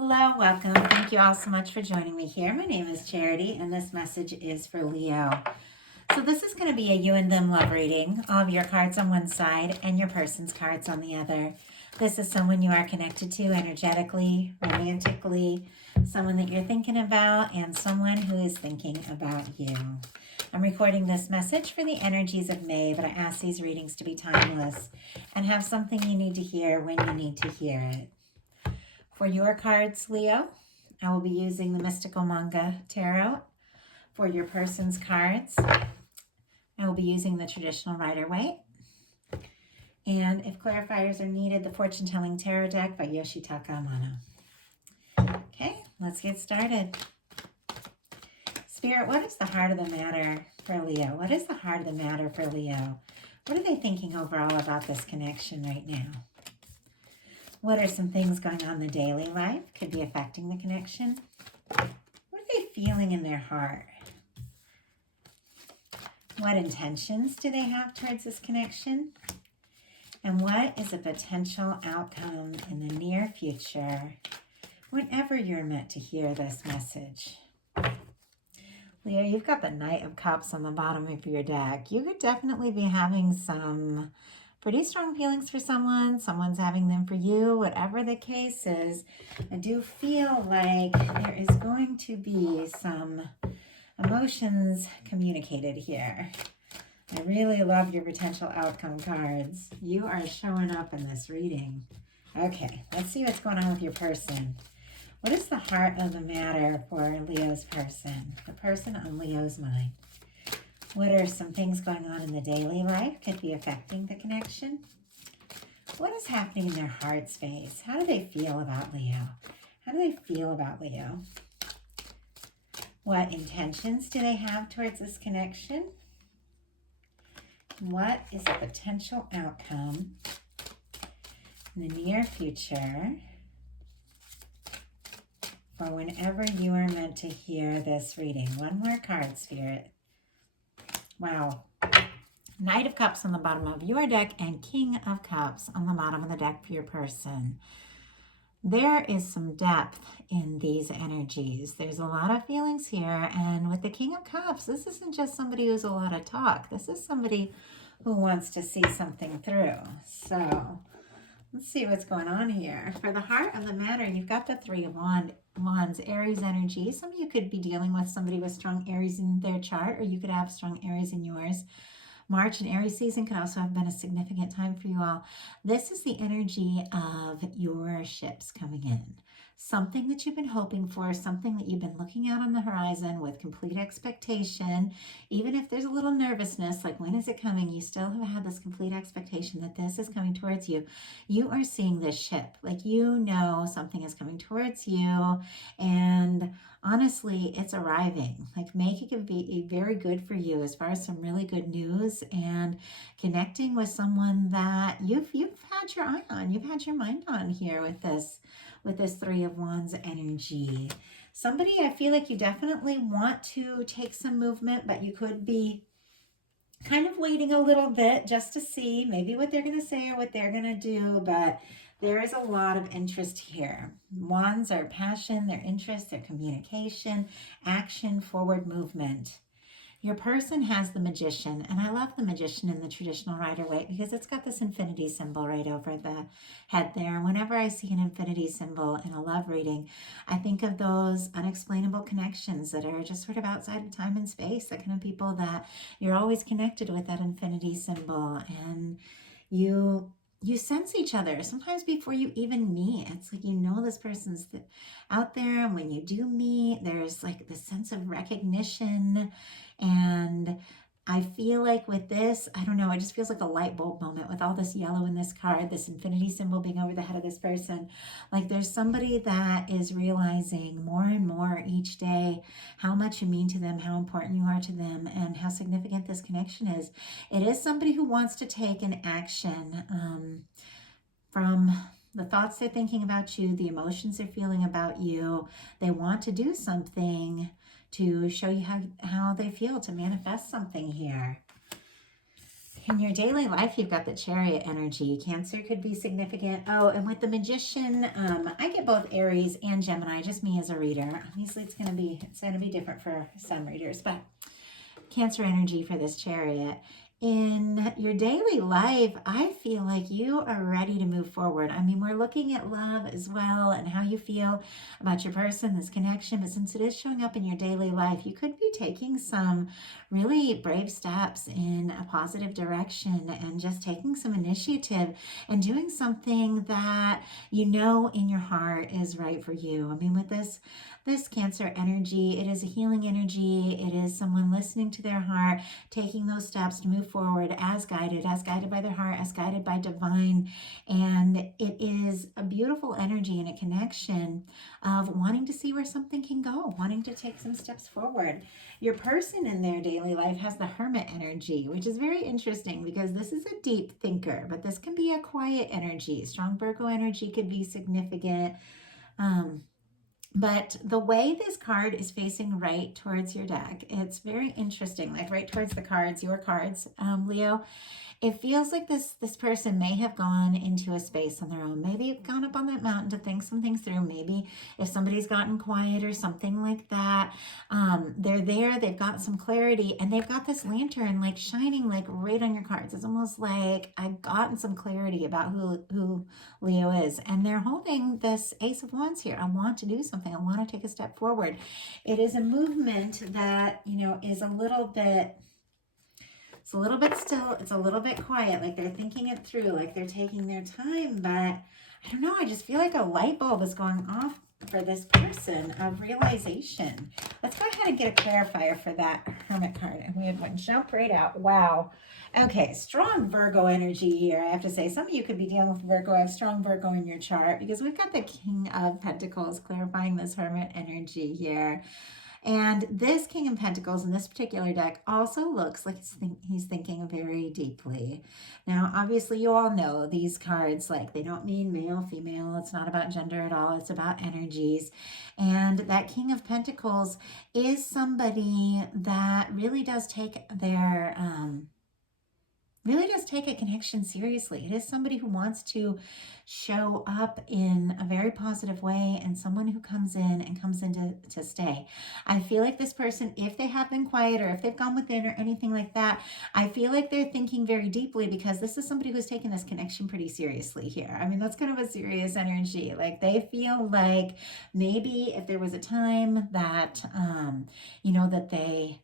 Hello, welcome. Thank you all so much for joining me here. My name is Charity, and this message is for Leo. So this is going to be a you and them love reading. All of your cards on one side and your person's cards on the other. This is someone you are connected to energetically, romantically, someone that you're thinking about, and someone who is thinking about you. I'm recording this message for the energies of May, but I ask these readings to be timeless and have something you need to hear when you need to hear it. For your cards, Leo, I will be using the Mystical Manga Tarot. For your person's cards, I will be using the Traditional Rider-Waite. And if clarifiers are needed, the Fortune Telling Tarot deck by Yoshitaka Amano. Okay, let's get started. Spirit, what is the heart of the matter for Leo? What is the heart of the matter for Leo? What are they thinking overall about this connection right now? What are some things going on in the daily life? Could be affecting the connection. What are they feeling in their heart? What intentions do they have towards this connection? And what is a potential outcome in the near future whenever you're meant to hear this message? Leo, you've got the Knight of Cups on the bottom of your deck. You could definitely be having some pretty strong feelings for someone. Someone's having them for you. Whatever the case is, I do feel like there is going to be some emotions communicated here. I really love your potential outcome cards. You are showing up in this reading. Okay, let's see what's going on with your person. What is the heart of the matter for Leo's person? The person on Leo's mind. What are some things going on in the daily life? Could be affecting the connection. What is happening in their heart space? How do they feel about Leo? How do they feel about Leo? What intentions do they have towards this connection? What is a potential outcome in the near future for whenever you are meant to hear this reading? One more card, Spirit. Wow. Knight of Cups on the bottom of your deck and King of Cups on the bottom of the deck for your person. There is some depth in these energies. There's a lot of feelings here. And with the King of Cups, this isn't just somebody who's a lot of talk. This is somebody who wants to see something through. So let's see what's going on here. For the heart of the matter, you've got the Three of Wands, Aries energy. Some of you could be dealing with somebody with strong Aries in their chart, or you could have strong Aries in yours. March and Aries season could also have been a significant time for you all. This is the energy of your ships coming in. Something that you've been hoping for, something that you've been looking out on the horizon with complete expectation. Even if there's a little nervousness, like when is it coming, you still have had this complete expectation that this is coming towards you. You are seeing this ship, like you know something is coming towards you, and honestly, it's arriving. Like May could be very good for you as far as some really good news and connecting with someone that you've had your eye on, you've had your mind on here with this Three of Wands energy. Somebody, I feel like you definitely want to take some movement, but you could be kind of waiting a little bit just to see maybe what they're going to say or what they're going to do, but there is a lot of interest here. Wands are passion, their interest, their communication, action, forward movement. Your person has the Magician, and I love the Magician in the Traditional Rider-Waite because it's got this infinity symbol right over the head there. And whenever I see an infinity symbol in a love reading, I think of those unexplainable connections that are just sort of outside of time and space, the kind of people that you're always connected with that infinity symbol, and you sense each other sometimes before you even meet. It's like you know this person's out there, and when you do meet, there's like this sense of recognition. And I feel like with this, I don't know, it just feels like a light bulb moment with all this yellow in this card, this infinity symbol being over the head of this person. Like there's somebody that is realizing more and more each day how much you mean to them, how important you are to them, and how significant this connection is. It is somebody who wants to take an action from the thoughts they're thinking about you, the emotions they're feeling about you. They want to do something to show you how they feel, to manifest something here. In your daily life, you've got the Chariot energy. Cancer could be significant. Oh, and with the Magician, I get both Aries and Gemini, just me as a reader. Obviously, it's gonna be different for some readers, but Cancer energy for this Chariot. In your daily life, I feel like you are ready to move forward. I mean, we're looking at love as well and how you feel about your person, this connection. But since it is showing up in your daily life, you could be taking some really brave steps in a positive direction and just taking some initiative and doing something that you know in your heart is right for you. I mean, with this Cancer energy, it is a healing energy. It is someone listening to their heart, taking those steps to move forward as guided by their heart, as guided by divine. And it is a beautiful energy and a connection of wanting to see where something can go, wanting to take some steps forward. Your person in their daily life has the Hermit energy, which is very interesting because this is a deep thinker, but this can be a quiet energy. Strong Virgo energy could be significant. But the way this card is facing right towards your deck, it's very interesting, like right towards the cards, your cards, Leo. It feels like this person may have gone into a space on their own. Maybe gone up on that mountain to think some things through. Maybe if somebody's gotten quiet or something like that, they're there, they've got some clarity, and they've got this lantern like shining like right on your cards. It's almost like I've gotten some clarity about who Leo is. And they're holding this Ace of Wands here. I want to do something. I want to take a step forward. It is a movement that, is a little bit still, it's a little bit quiet, like they're thinking it through, like they're taking their time, but I don't know, I just feel like a light bulb is going off for this person of realization. Let's go ahead and get a clarifier for that Hermit card, and we would jump right out. Wow. Okay, strong Virgo energy here, I have to say. Some of you could be dealing with Virgo. I have strong Virgo in your chart because we've got the King of Pentacles clarifying this Hermit energy here. And this King of Pentacles in this particular deck also looks like he's thinking very deeply. Now, obviously, you all know these cards, like, they don't mean male, female. It's not about gender at all. It's about energies. And that King of Pentacles is somebody that really does take their... really does take a connection seriously. It is somebody who wants to show up in a very positive way, and someone who comes in to stay. I feel like this person, if they have been quiet or if they've gone within or anything like that, I feel like they're thinking very deeply because this is somebody who's taking this connection pretty seriously here. I mean, that's kind of a serious energy. Like, they feel like maybe if there was a time that, that they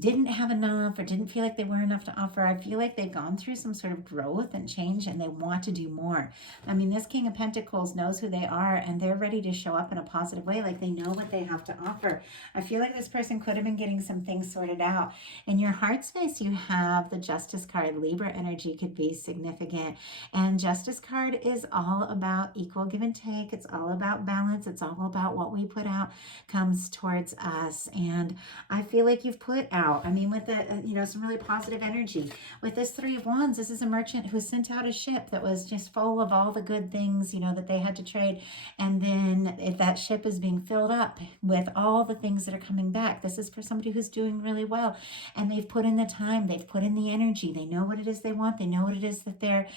didn't have enough or didn't feel like they were enough to offer, I feel like they've gone through some sort of growth and change and they want to do more. I mean, this King of Pentacles knows who they are and they're ready to show up in a positive way, like they know what they have to offer. I feel like this person could have been getting some things sorted out. In your heart space, you have the Justice card. Libra energy could be significant. And Justice card is all about equal give and take. It's all about balance. It's all about what we put out comes towards us. And I feel like you've put out, I mean, with the, some really positive energy. With this Three of Wands, this is a merchant who sent out a ship that was just full of all the good things, that they had to trade. And then if that ship is being filled up with all the things that are coming back, this is for somebody who's doing really well. And they've put in the time, they've put in the energy. They know what it is they want. They know what it is that they're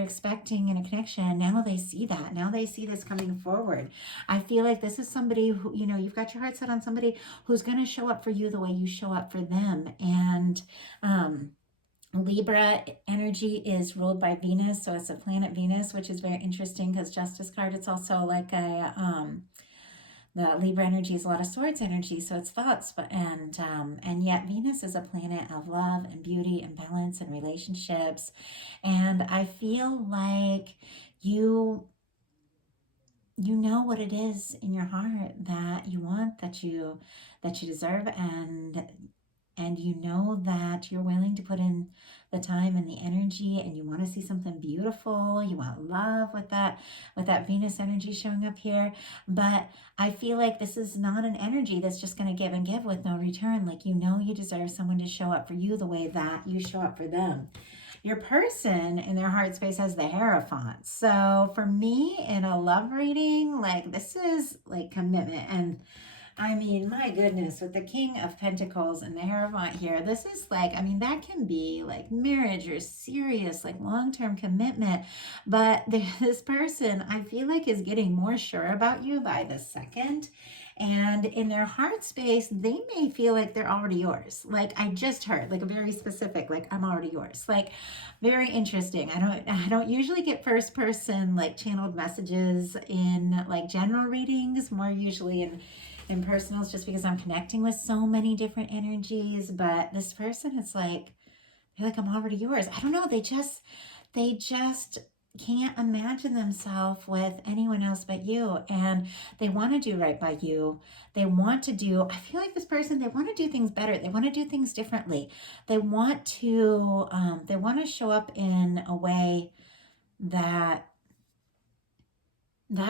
expecting in a connection. And now they see that. Now they see this coming forward. I feel like this is somebody who, you've got your heart set on somebody who's going to show up for you the way you show up for them. And Libra energy is ruled by Venus, so it's a planet Venus, which is very interesting because Justice card, it's also like a the Libra energy is a lot of swords energy, so it's thoughts, and yet Venus is a planet of love and beauty and balance and relationships. And I feel like you know what it is in your heart that you want, that you deserve, and you know that you're willing to put in the time and the energy, and you want to see something beautiful. You want love with that Venus energy showing up here. But I feel like this is not an energy that's just going to give and give with no return. Like, you deserve someone to show up for you the way that you show up for them. Your person in their heart space has the Hierophant. So for me, in a love reading, like, this is like commitment. And I mean, my goodness, with the King of Pentacles and the Hierophant here, this is like, I mean, that can be like marriage or serious, like long-term commitment. But this person, I feel like, is getting more sure about you by the second. And in their heart space, they may feel like they're already yours. Like I just heard, like a very specific, like I'm already yours. Like very interesting. I don't usually get first person like channeled messages in like general readings, more usually in personals, just because I'm connecting with so many different energies. But this person, it's like, I feel like I'm already yours. I don't know. They just can't imagine themselves with anyone else but you. And they want to do right by you. They want to do, I feel like this person, they want to do things better. They want to do things differently. They want to show up in a way that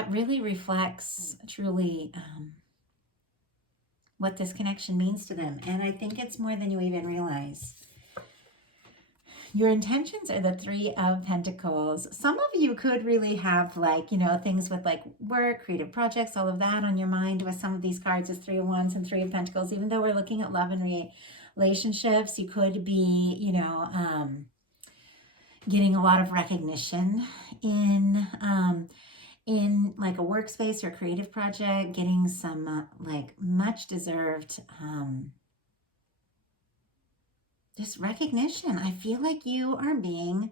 really reflects truly, what this connection means to them. And I think it's more than you even realize. Your intentions are the Three of Pentacles. Some of you could really have like, you know, things with like work, creative projects, all of that on your mind with some of these cards as Three of Wands and Three of Pentacles. Even though we're looking at love and relationships, you could be, you know, getting a lot of recognition in like a workspace or creative project, getting some like much deserved just recognition. I feel like you are being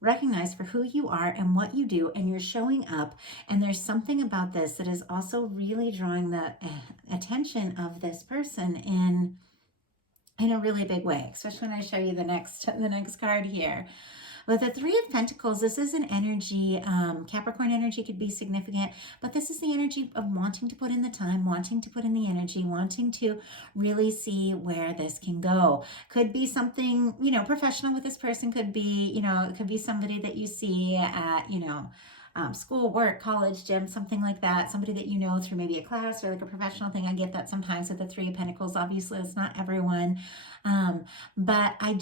recognized for who you are and what you do, and you're showing up. And there's something about this that is also really drawing the attention of this person in a really big way, especially when I show you the next card here. With the Three of Pentacles, this is an energy, Capricorn energy could be significant, but this is the energy of wanting to put in the time, wanting to put in the energy, wanting to really see where this can go. Could be something, you know, professional with this person, could be, you know, it could be somebody that you see at, you know, school, work, college, gym, something like that. Somebody that you know through maybe a class or like a professional thing. I get that sometimes with the Three of Pentacles. Obviously, it's not everyone. But I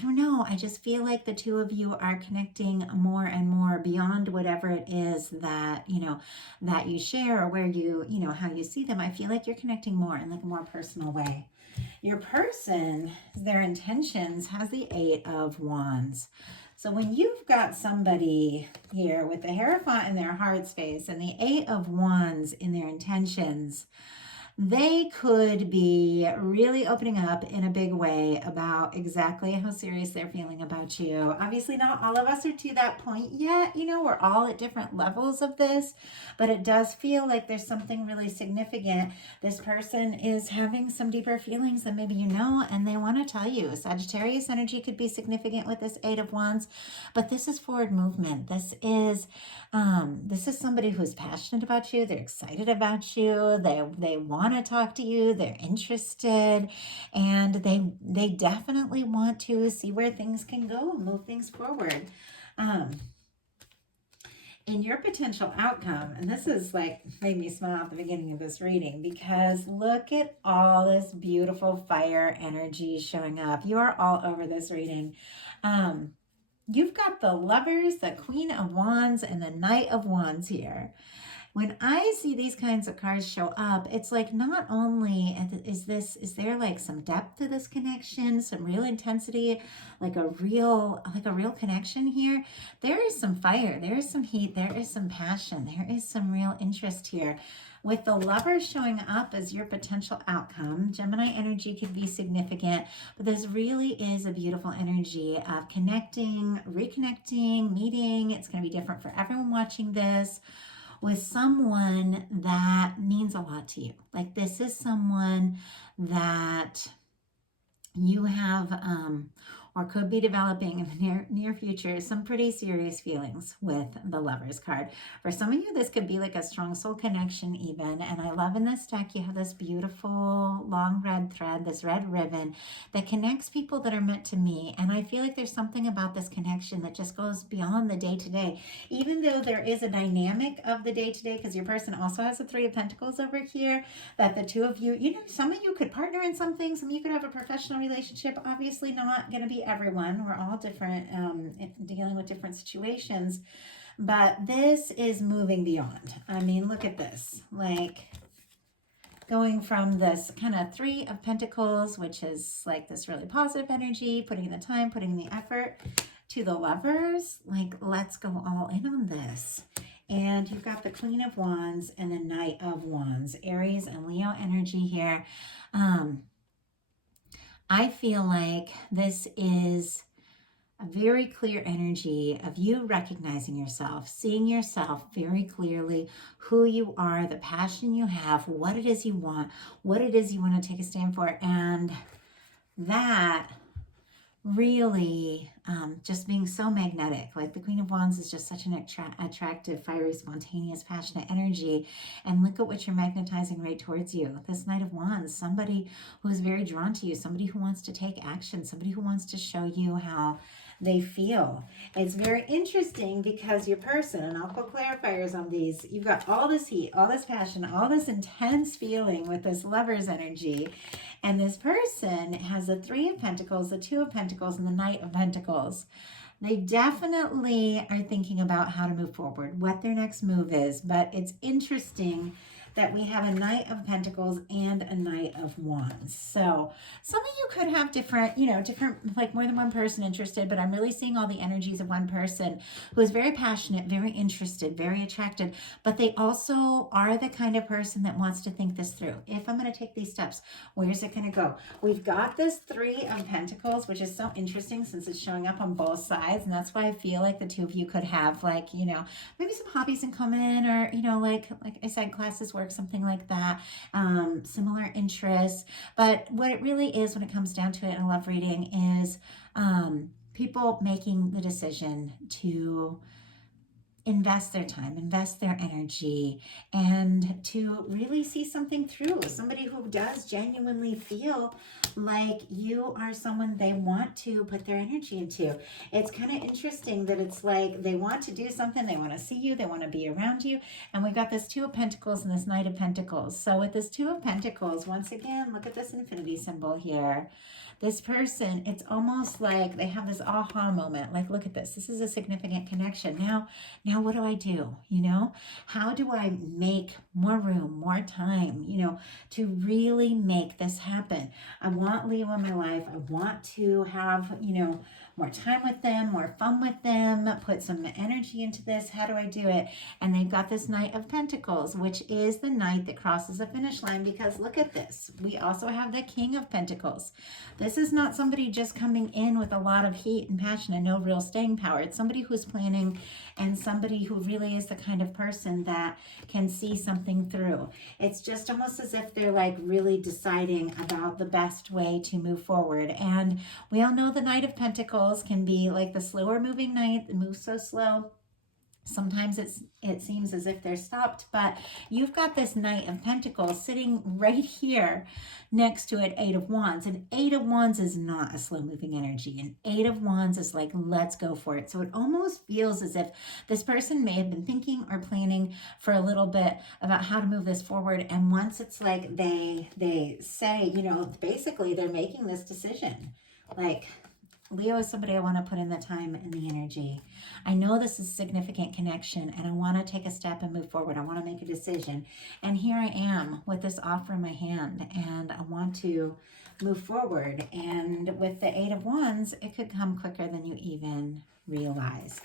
don't know. I just feel like the two of you are connecting more and more beyond whatever it is that, you know, that you share or where you know, how you see them. I feel like you're connecting more in like a more personal way. Your person, their intentions, has the Eight of Wands. So when you've got somebody here with the Hierophant in their heart space and the Eight of Wands in their intentions, they could be really opening up in a big way about exactly how serious they're feeling about you. Obviously, not all of us are to that point yet. You know, we're all at different levels of this, but it does feel like there's something really significant. This person is having some deeper feelings than maybe you know, and they want to tell you. Sagittarius energy could be significant with this Eight of Wands, but this is forward movement. This is somebody who's passionate about you. They're excited about you. They want to talk to you. They're interested, and they definitely want to see where things can go and move things forward. In your potential outcome, and this is like made me smile at the beginning of this reading, because look at all this beautiful fire energy showing up. You are all over this reading. You've got the Lovers, the Queen of Wands, and the Knight of Wands here. When I see these kinds of cards show up, it's like not only is there like some depth to this connection, some real intensity, like a real connection here. There is some fire, there is some heat, there is some passion, there is some real interest here. With the Lovers showing up as your potential outcome, Gemini energy could be significant, but this really is a beautiful energy of connecting, reconnecting, meeting. It's going to be different for everyone watching this, with someone that means a lot to you. Like this is someone that you have or could be developing in the near future some pretty serious feelings with the Lovers card. For some of you, this could be like a strong soul connection even. And I love in this deck, you have this beautiful long red thread, this red ribbon that connects people that are meant to meet. And I feel like there's something about this connection that just goes beyond the day-to-day. Even though there is a dynamic of the day-to-day, because your person also has the Three of Pentacles over here, that the two of you, you know, some of you could partner in something, some of you could have a professional relationship. Obviously not going to be everyone. We're all different, dealing with different situations, but this is moving beyond. I mean, look at this. Like, going from this kind of Three of Pentacles, which is like this really positive energy, putting in the time, putting in the effort, to the Lovers, like let's go all in on this. And you've got the Queen of Wands and the Knight of Wands, Aries and Leo energy here. I feel like this is a very clear energy of you recognizing yourself, seeing yourself very clearly, who you are, the passion you have, what it is you want, what it is you want to take a stand for. And that really just being so magnetic. Like the Queen of Wands is just such an attractive, fiery, spontaneous, passionate energy. And look at what you're magnetizing right towards you. This Knight of Wands, somebody who is very drawn to you, somebody who wants to take action, somebody who wants to show you how they feel. It's very interesting because your person, and I'll put clarifiers on these, you've got all this heat, all this passion, all this intense feeling with this Lover's energy. And this person has the Three of Pentacles, the Two of Pentacles, and the Knight of Pentacles. They definitely are thinking about how to move forward, what their next move is. But it's interesting that we have a Knight of Pentacles and a Knight of Wands. So some of you could have different, like more than one person interested, but I'm really seeing all the energies of one person who is very passionate, very interested, very attracted, but they also are the kind of person that wants to think this through. If I'm going to take these steps, where's it going to go? We've got this Three of Pentacles, which is so interesting since it's showing up on both sides. And that's why I feel like the two of you could have like, maybe some hobbies in common, or, like I said, classes, work, something like that, similar interests. But what it really is when it comes down to it in a love reading is people making the decision to invest their time, invest their energy, and to really see something through. Somebody who does genuinely feel like you are someone they want to put their energy into. It's kind of interesting that it's like they want to do something, they want to see you, they want to be around you. And we've got this Two of Pentacles and this Knight of Pentacles. So with this Two of Pentacles, once again, look at this infinity symbol here. This person, it's almost like they have this aha moment. Like, look at this. This is a significant connection. Now what do I do? How do I make more room, more time, to really make this happen? I want Leo in my life. I want to have, more time with them, more fun with them, put some energy into this. How do I do it? And they've got this Knight of Pentacles, which is the knight that crosses the finish line, because look at this. We also have the King of Pentacles. This is not somebody just coming in with a lot of heat and passion and no real staying power. It's somebody who's planning, and somebody who really is the kind of person that can see something through. It's just almost as if they're like really deciding about the best way to move forward. And we all know the Knight of Pentacles can be like the slower moving knight that moves so slow. Sometimes it seems as if they're stopped, but you've got this Knight of Pentacles sitting right here next to an Eight of Wands. And Eight of Wands is not a slow-moving energy. And Eight of Wands is like, let's go for it. So it almost feels as if this person may have been thinking or planning for a little bit about how to move this forward. And once it's like they say, basically they're making this decision. Like, Leo is somebody I want to put in the time and the energy. I know this is a significant connection, and I want to take a step and move forward. I want to make a decision. And here I am with this offer in my hand, and I want to move forward. And with the Eight of Wands, it could come quicker than you even realize.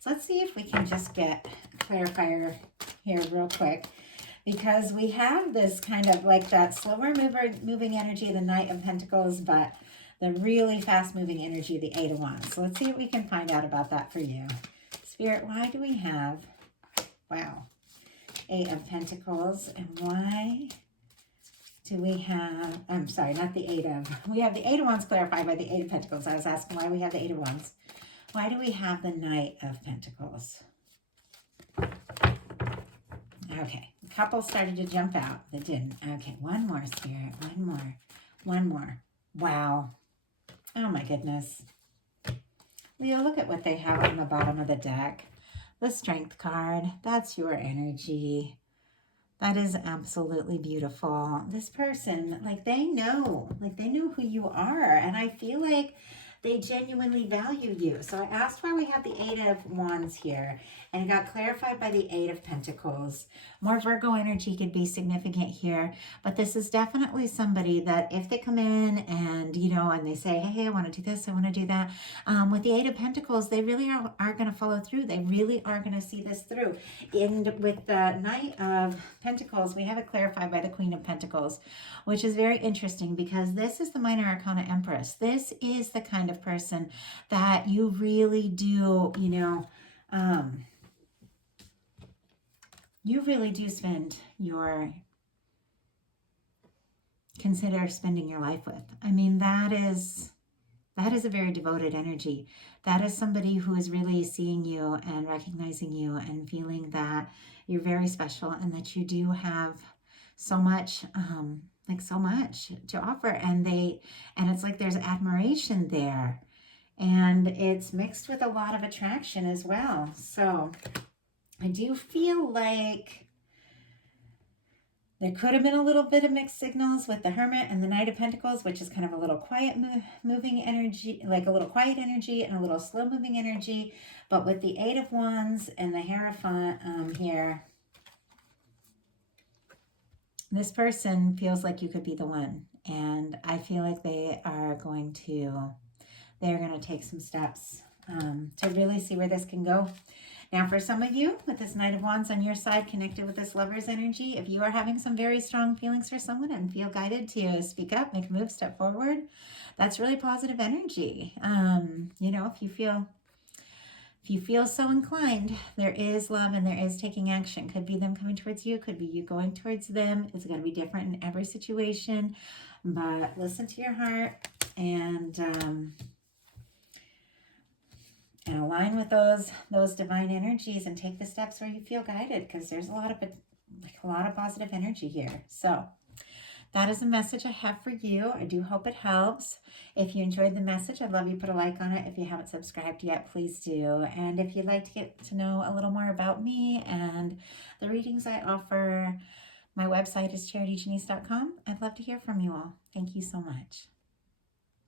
So let's see if we can just get a clarifier here real quick, because we have this kind of like that slower moving energy, the Knight of Pentacles, but the really fast-moving energy of the Eight of Wands. So let's see what we can find out about that for you. Spirit, why do we have, Eight of Pentacles, and why do we have, I'm sorry, not the Eight of, we have the Eight of Wands clarified by the Eight of Pentacles. I was asking why we have the Eight of Wands. Why do we have the Knight of Pentacles? Okay, a couple started to jump out that didn't. Okay, one more, Spirit, one more. Wow. Oh my goodness. Leo, look at what they have on the bottom of the deck. The Strength card. That's your energy. That is absolutely beautiful. This person, like they know who you are. And I feel like They genuinely value you. So I asked why we have the Eight of Wands here, and it got clarified by the Eight of Pentacles. More Virgo energy could be significant here, but this is definitely somebody that if they come in and, you know, and they say, hey, I want to do this, I want to do that, with the Eight of Pentacles, they really are going to follow through. They really are going to see this through. And with the Knight of Pentacles, we have it clarified by the Queen of Pentacles, which is very interesting because this is the Minor Arcana Empress. This is the kind of person that you really do, you know, you really do consider spending your life with. I mean, that is a very devoted energy. That is somebody who is really seeing you and recognizing you and feeling that you're very special and that you do have so much, so much to offer. And it's like there's admiration there. And it's mixed with a lot of attraction as well. So I do feel like there could have been a little bit of mixed signals with the Hermit and the Knight of Pentacles, which is kind of a little quiet moving energy, like a little quiet energy and a little slow moving energy. But with the Eight of Wands and the Hierophant here, this person feels like you could be the one. And I feel like they're going to take some steps to really see where this can go. Now, for some of you, with this Knight of Wands on your side, connected with this Lover's energy, if you are having some very strong feelings for someone and feel guided to speak up, make a move, step forward, that's really positive energy. You know, if you feel so inclined, there is love and there is taking action. Could be them coming towards you, could be you going towards them. It's going to be different in every situation, but listen to your heart and align with those divine energies and take the steps where you feel guided, because there's a lot of positive energy here. So that is a message I have for you. I do hope it helps. If you enjoyed the message, I'd love you to put a like on it. If you haven't subscribed yet, please do. And if you'd like to get to know a little more about me and the readings I offer, my website is charityjanice.com. I'd love to hear from you all. Thank you so much.